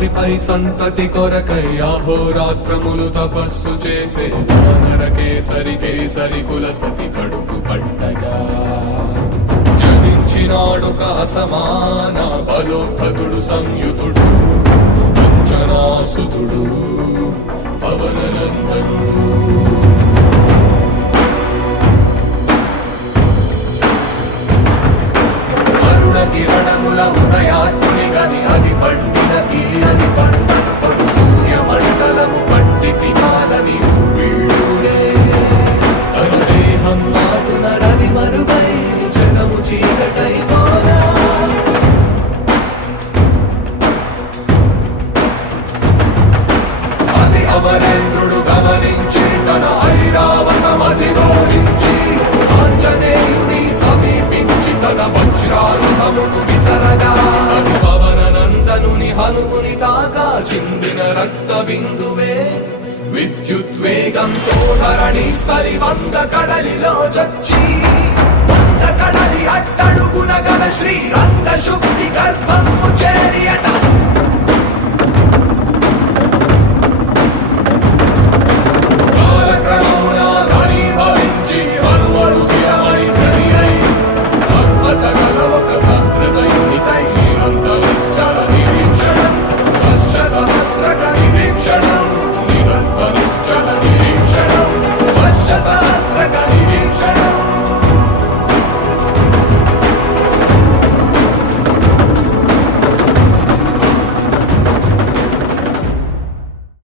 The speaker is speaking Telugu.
రాత్రిపై సంతతి కొరకై అహోరాత్రములు తపస్సు చేసే వానర కేసరి కేసరి కుల సతి కడుపు పట్టగా జనించినాడొక అసమాన బలోద్ధతుడు సంయుతుడు అంజనాసుతుడు పవననందనుడు. కిరణముల ఉదయాత్ముని గని అది పండిన తీరని పంటను పడు సూర్యమండలము పట్టి తినాలని ఊళ్ళూరే తన దేహం నాటున రవి మరుగై జగము చీకటై పోరా. అది అమరేంద్రుడు గమనించి తన ఐరావతమది రోడించి ఆంజనేయుని సమీపించి తన వజ్రాయుధమును విసరగా అది పవననందనుని హనుముని తాకా చిందిన రక్త బిందువే విద్యుద్వేగంతో ధరణి స్థలి వంద కడలిలో చచ్చి వంద కడలి అట్టడుగున గల శ్రీరంగ శుద్ధి గర్భము చేరియట